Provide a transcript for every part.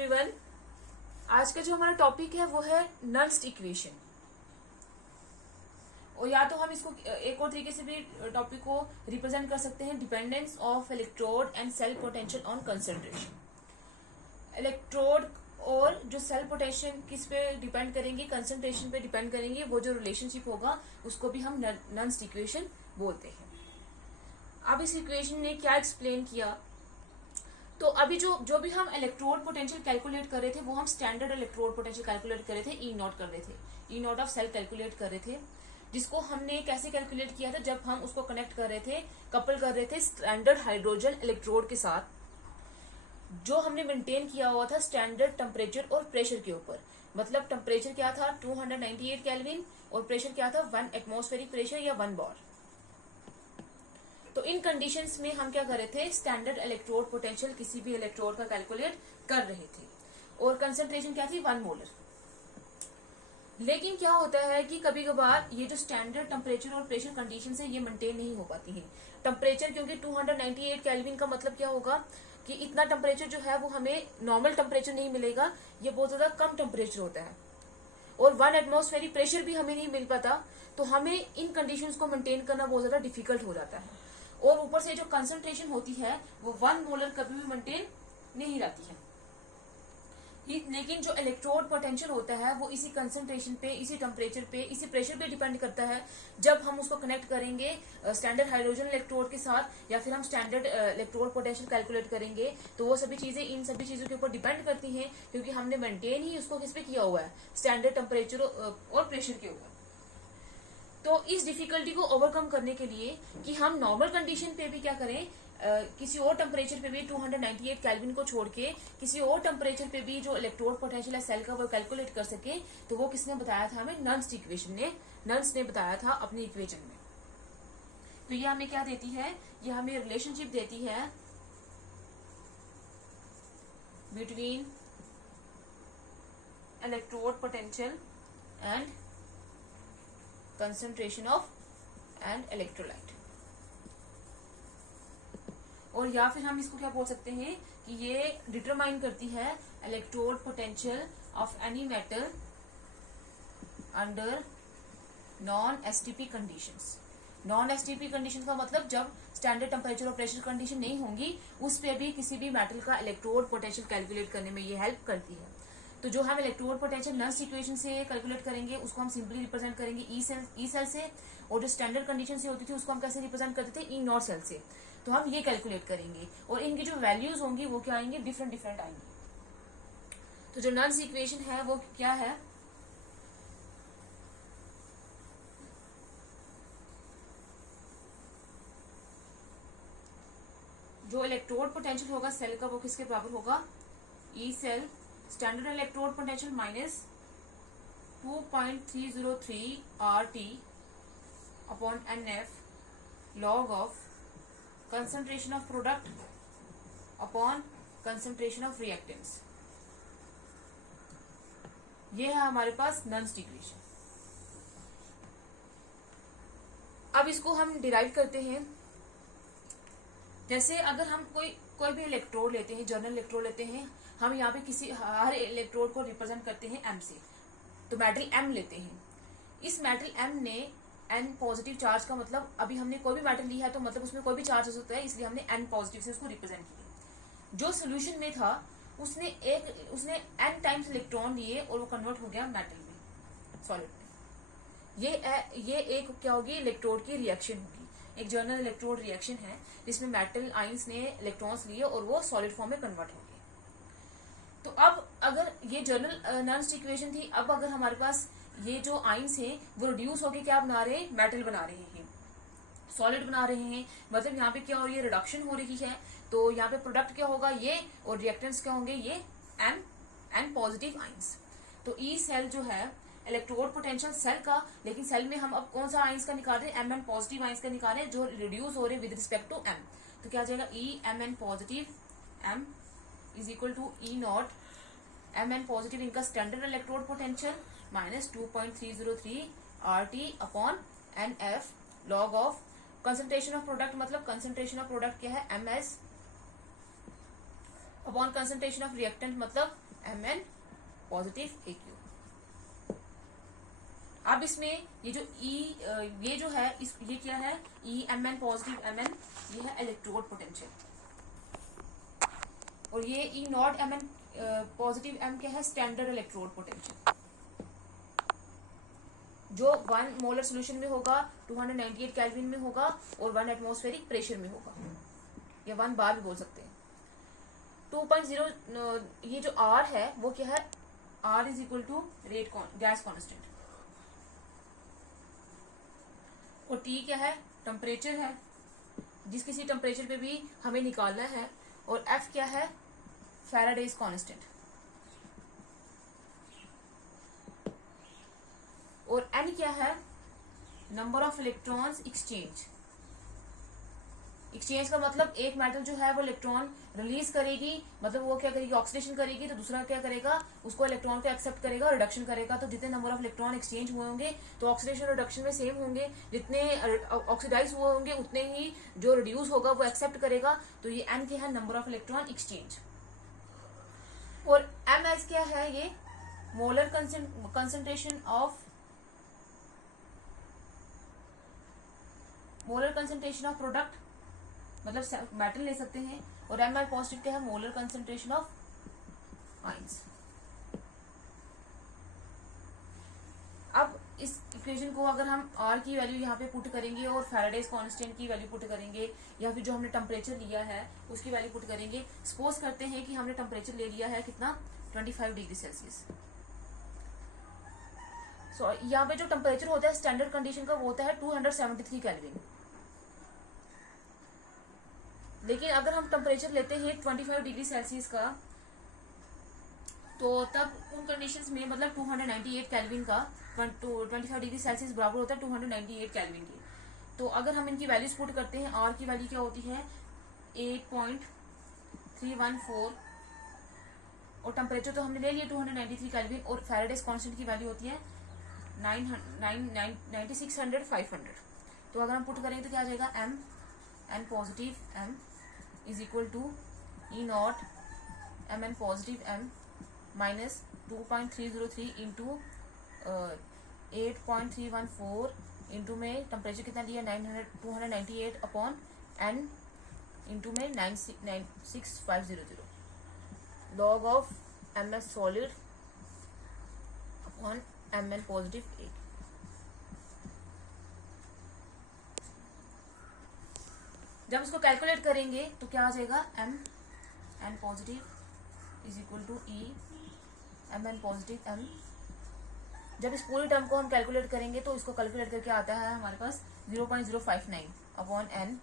Everyone, आज का जो हमारा टॉपिक है वो है नल्स्ट इक्वेशन। और या तो हम इसको एक और तरीके से भी टॉपिक को रिप्रेजेंट कर सकते हैं, dependence of electrode and cell potential on concentration. Electrode और जो सेल पोटेंशियल किस पे डिपेंड करेंगे, कंसंट्रेशन पे डिपेंड करेंगे। वो जो रिलेशनशिप होगा उसको भी हम नल्स्ट इक्वेशन बोलते हैं। अब इस इक्वेशन ने क्या एक्सप्लेन किया, तो अभी जो भी हम इलेक्ट्रोड पोटेंशियल कैलकुलेट कर रहे थे वो हम स्टैंडर्ड इलेक्ट्रोड पोटेंशियल कैलकुलेट कर रहे थे, ई नॉट कर रहे थे, ई नॉट ऑफ सेल कैलकुलेट कर रहे थे। जिसको हमने कैसे कैलकुलेट किया था, जब हम उसको कनेक्ट कर रहे थे, कपल कर रहे थे स्टैंडर्ड हाइड्रोजन इलेक्ट्रोड के साथ, जो हमने मेंटेन किया हुआ था स्टैंडर्ड टेम्परेचर और प्रेशर के ऊपर। मतलब टेम्परेचर क्या था 298 केल्विन और प्रेशर क्या था 1 एटमॉस्फेरिक प्रेशर या 1 बार। तो इन कंडीशंस में हम क्या कर रहे थे, स्टैंडर्ड इलेक्ट्रोड पोटेंशियल किसी भी इलेक्ट्रोड का कैलकुलेट कर रहे थे और कंसंट्रेशन क्या थी 1 मोलर। लेकिन क्या होता है कि कभी कभार ये जो स्टैंडर्ड टेम्परेचर और प्रेशर कंडीशन है ये मेंटेन नहीं हो पाती है। टेम्परेचर क्योंकि 298 केल्विन का मतलब क्या होगा कि इतना टेम्परेचर जो है वो हमें नॉर्मल टेम्परेचर नहीं मिलेगा, ये बहुत ज्यादा कम टेम्परेचर होता है। और 1 एटमॉस्फेरिक प्रेशर भी हमें नहीं मिल पाता, तो हमें इन कंडीशंस को मेंटेन करना बहुत ज्यादा डिफिकल्ट हो जाता है। और ऊपर से जो कंसंट्रेशन होती है वो 1 मोलर कभी भी मेंटेन नहीं रहती है। लेकिन जो इलेक्ट्रोड पोटेंशियल होता है वो इसी कंसंट्रेशन पे, इसी टेम्परेचर पे, इसी प्रेशर पे डिपेंड करता है। जब हम उसको कनेक्ट करेंगे स्टैंडर्ड हाइड्रोजन इलेक्ट्रोड के साथ या फिर हम स्टैंडर्ड इलेक्ट्रोड पोटेंशियल कैलकुलेट करेंगे, तो वो सभी चीजें इन सभी चीजों के ऊपर डिपेंड करती हैं, क्योंकि हमने मेंटेन ही उसको किस पे किया हुआ है, स्टैंडर्ड टेम्परेचर और प्रेशर के ऊपर। तो इस डिफिकल्टी को ओवरकम करने के लिए कि हम नॉर्मल कंडीशन पे भी क्या करें, किसी और टेम्परेचर पे भी 298 केल्विन को छोड़ के किसी और टेम्परेचर पे भी जो इलेक्ट्रोड पोटेंशियल है सेल का वो कैलकुलेट कर सके, तो वो किसने बताया था हमें, नल्स्ट इक्वेशन ने, नल्स ने बताया था अपनी इक्वेशन में। तो ये हमें क्या देती है, ये हमें रिलेशनशिप देती है between electrode potential and concentration of and electrolyte. और या फिर हम इसको क्या बोल सकते हैं कि ये डिटरमाइन करती है electrode potential of any metal under non STP conditions. Non STP condition का मतलब जब स्टैंडर्ड टेम्परेचर और प्रेशर कंडीशन नहीं होंगी, उस पे भी किसी भी मेटल का इलेक्ट्रोड पोटेंशियल कैलकुलेट करने में ये हेल्प करती है। तो जो हम इलेक्ट्रोड पोटेंशियल नल्स्ट इक्वेशन से कैलकुलेट करेंगे उसको हम सिंपली रिप्रेजेंट करेंगे ई सेल से, और जो स्टैंडर्ड कंडीशन से होती थी उसको हम कैसे रिप्रेजेंट करते थे, ई नॉट सेल से। तो हम ये कैलकुलेट करेंगे और इनकी जो वैल्यूज होंगी वो क्या आएंगे, डिफरेंट डिफरेंट आएंगे। तो जो नल्स्ट इक्वेशन है वो क्या है, जो इलेक्ट्रोड पोटेंशियल होगा सेल का वो किसके बराबर होगा, E cell standard electrode potential minus 2.303 RT upon NF log of concentration of product upon concentration of reactants. ये है हमारे पास नल्स्ट इक्वेशन। अब इसको हम डिराइव करते हैं। जैसे अगर हम कोई भी इलेक्ट्रोड लेते हैं, जर्नल इलेक्ट्रोड लेते हैं, हम यहाँ पे किसी हर इलेक्ट्रोड को रिप्रेजेंट करते हैं M से। तो मेटल M लेते हैं, इस मेटल M ने N पॉजिटिव चार्ज का मतलब, अभी हमने कोई भी मेटल लिया है तो मतलब उसमें कोई भी चार्ज हो सकता है, इसलिए हमने N पॉजिटिव से उसको रिप्रेजेंट किया। जो सोल्यूशन में था उसने N टाइम्स इलेक्ट्रॉन लिए और वो कन्वर्ट हो गया मेटल में, सॉलिड में। ये एक क्या होगी, इलेक्ट्रोड की रिएक्शन होगी, एक जर्नल इलेक्ट्रोड रिएक्शन है जिसमें मेटल आइंस ने इलेक्ट्रॉन्स लिए और वो सॉलिड फॉर्म में कन्वर्ट हो गए। तो अब अगर ये जर्नल नल्स्ट इक्वेशन थी, अब अगर हमारे पास ये जो आइंस हैं वो रिड्यूस होके क्या बना रहे हैं, मेटल बना रहे हैं, सॉलिड बना रहे हैं। मतलब यहाँ पे क्या हो रही है, रिडक्शन हो रही है। तो यहाँ पे प्रोडक्ट क्या होगा ये, और रिएक्टेंट्स क्या होंगे ये एन पॉजिटिव आइंस। तो ई सेल जो है इलेक्ट्रोड पोटेंशियल सेल का, लेकिन सेल में हम अब कौन सा आइंस का निकाल रहे हैं, एम एन पॉजिटिव आइंस का निकाल रहे हैं जो रिड्यूस हो रहे हैं विद रिस्पेक्ट टू एम। तो क्या आ जाएगा, E M N positive M is equal to E naught M N positive इनका standard electrode potential minus 2.303 RT upon NF log of concentration of product, मतलब कंसंट्रेशन ऑफ प्रोडक्ट क्या है MS upon concentration of reactant मतलब Mn positive AQ। अब इसमें ये जो ये जो है ये क्या है, Mn पॉजिटिव Mn, ये है इलेक्ट्रोड पोटेंशियल, और ये E nought Mn positive M क्या है, स्टैंडर्ड इलेक्ट्रोड पोटेंशियल, जो 1 मोलर सोल्यूशन में होगा, 298 केल्विन में होगा और 1 एटमॉस्फेरिक प्रेशर में होगा, या 1 बार भी बोल सकते हैं। 2.0 ये जो R है वो क्या है, R is equal to rate gas constant, और T क्या है, टेम्परेचर है, जिस किसी टेम्परेचर पे भी हमें निकालना है, और F क्या है, फैराडेज कांस्टेंट, और N क्या है, number of electrons exchange. Exchange का मतलब एक मेटल जो है वो इलेक्ट्रॉन रिलीज करेगी, मतलब वो क्या करेगी, ऑक्सीडेशन करेगी, तो दूसरा क्या करेगा, उसको इलेक्ट्रॉन को एक्सेप्ट करेगा और रिडक्शन करेगा। तो जितने नंबर ऑफ इलेक्ट्रॉन एक्सचेंज हुए होंगे तो ऑक्सीडेशन और रिडक्शन में सेम होंगे, जितने ऑक्सीडाइज हुए होंगे उतने ही जो रिड्यूस होगा वो एक्सेप्ट करेगा। तो ये N क्या है, नंबर ऑफ इलेक्ट्रॉन एक्सचेंज, और MS क्या है, ये मोलर कंसंट्रेशन ऑफ प्रोडक्ट, मतलब मेटल ले सकते हैं, और Ml पॉजिटिव क्या है, मोलर कंसंट्रेशन ऑफ आयंस। अब इस इक्वेशन को अगर हम R की वैल्यू यहाँ पे पुट करेंगे और फैराडेज कांस्टेंट की वैल्यू पुट करेंगे, या फिर जो हमने टेम्परेचर लिया है उसकी वैल्यू पुट करेंगे। सपोज करते हैं कि हमने टेम्परेचर ले लिया है कितना, 25 डिग्री सेल्सियस। सो यहाँ पे जो टेम्परेचर होता है स्टैंडर्ड कंडीशन का वो होता है 273 केल्विन, लेकिन अगर हम टेम्परेचर लेते हैं 25 डिग्री सेल्सियस का, तो तब उन कंडीशंस में मतलब 298 केल्विन का 25 डिग्री सेल्सियस बराबर होता है 298 केल्विन की। तो अगर हम इनकी वैल्यूज पुट करते हैं, R की वैल्यू क्या होती है 8.314, और टेम्परेचर तो हमने ले लिया 293 केल्विन, और फैराडेज कांस्टेंट की वैल्यू होती है 9600 500। तो अगर हम पुट करेंगे तो क्या आ जाएगा, N positive M is equal to E nought Mn positive M minus 2.303 into 8.314 into में टेम्परेचर कितना लिया 298 अपॉन N इंटू में 96500 log of MS solid upon Mn positive 8। जब इसको कैलकुलेट करेंगे तो क्या आ जाएगा, N positive is equal to E Mn positive M। जब इस पूरी टर्म को हम कैलकुलेट करेंगे तो इसको कैलकुलेट करके आता है हमारे पास 0.059 अपॉन N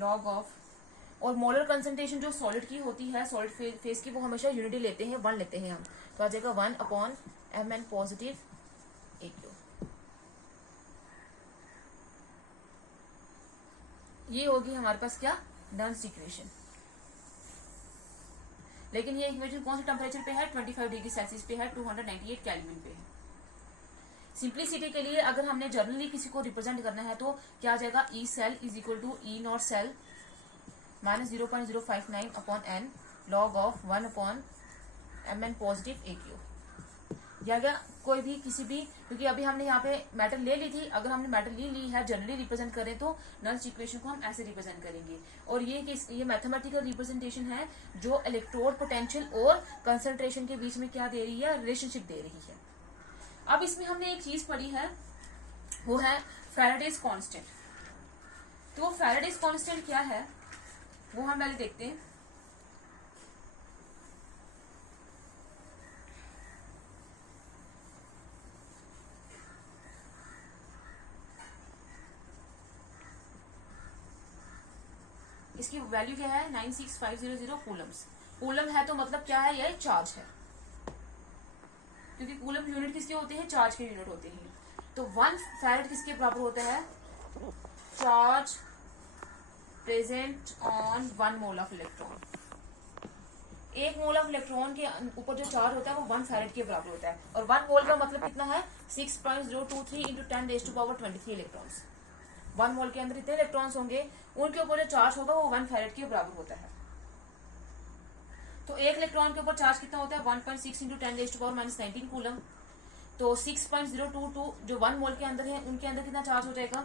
लॉग ऑफ, और मोलर कंसंट्रेशन जो सॉलिड की होती है, सॉलिड फेज की, वो हमेशा यूनिटी लेते हैं, 1 लेते हैं हम, तो आ जाएगा 1 अपॉन Mn पॉजिटिव AQ। ये होगी हमारे पास क्या, नल्स इक्वेशन। लेकिन ये इक्वेशन कौन से टेम्परेचर पे है, 25 डिग्री सेल्सियस पे है, 298 केल्विन पे है। सिंप्लिसिटी के लिए अगर हमने जर्नली किसी को रिप्रेजेंट करना है तो क्या आ जाएगा, E cell is equal to E nought cell minus 0.059 upon N log of 1 upon Mn positive AQ। या क्या कोई भी किसी भी, क्योंकि अभी हमने यहाँ पे मेटल ले ली थी, अगर हमने मेटल ली है जनरली रिप्रेजेंट करें तो नल्स इक्वेशन को हम ऐसे रिप्रेजेंट करेंगे। और ये मैथमेटिकल रिप्रेजेंटेशन है जो इलेक्ट्रोड पोटेंशियल और कंसंट्रेशन के बीच में क्या दे रही है, रिलेशनशिप दे रही है। अब इसमें हमने एक चीज पढ़ी है, वो है फैराडेज कांस्टेंट। तो फैराडेज कांस्टेंट क्या है वो हम पहले देखते हैं। इसकी वैल्यू क्या है, 96500 कूलम्स। कूलम है तो मतलब क्या है, यह चार्ज है, क्योंकि कूलम यूनिट किसके होते हैं, चार्ज के यूनिट होते हैं। तो 1 फैराड किसके बराबर होता है, charge present on 1 mole of electron. 1 mole of electron के ऊपर जो चार्ज होता है वो 1 फैराड के बराबर होता है, और 1 मोल का मतलब कितना है, 6.023 इंटू 10⁻23 इलेक्ट्रॉन्स। 1 मोल के अंदर इतने इलेक्ट्रॉन्स होंगे, उनके ऊपर जो चार्ज होगा वो 1 फैराड के बराबर होता है। तो एक इलेक्ट्रॉन के ऊपर चार्ज कितना होता है 1.6 इंटू 10⁻⁻19 कूलम। तो 6.022 जो 1 मोल के अंदर है उनके अंदर कितना चार्ज हो जाएगा,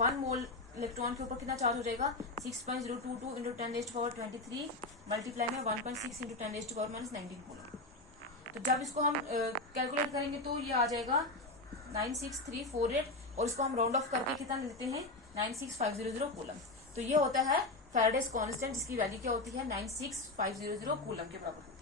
1 मोल इलेक्ट्रॉन के ऊपर कितना चार्ज हो जाएगा 6.022 इंटू 10⁻23 मल्टीप्लाई में 1.6 इंटू 10⁻⁻19 कूलम। तो जब इसको हम कैलकुलेट करेंगे तो ये आ जाएगा 96348 और इसको हम राउंड ऑफ करके कितना लेते हैं 96500 कूलम। तो ये होता है फैराडेस कांस्टेंट जिसकी वैल्यू क्या होती है 96500 कूलम के बराबर।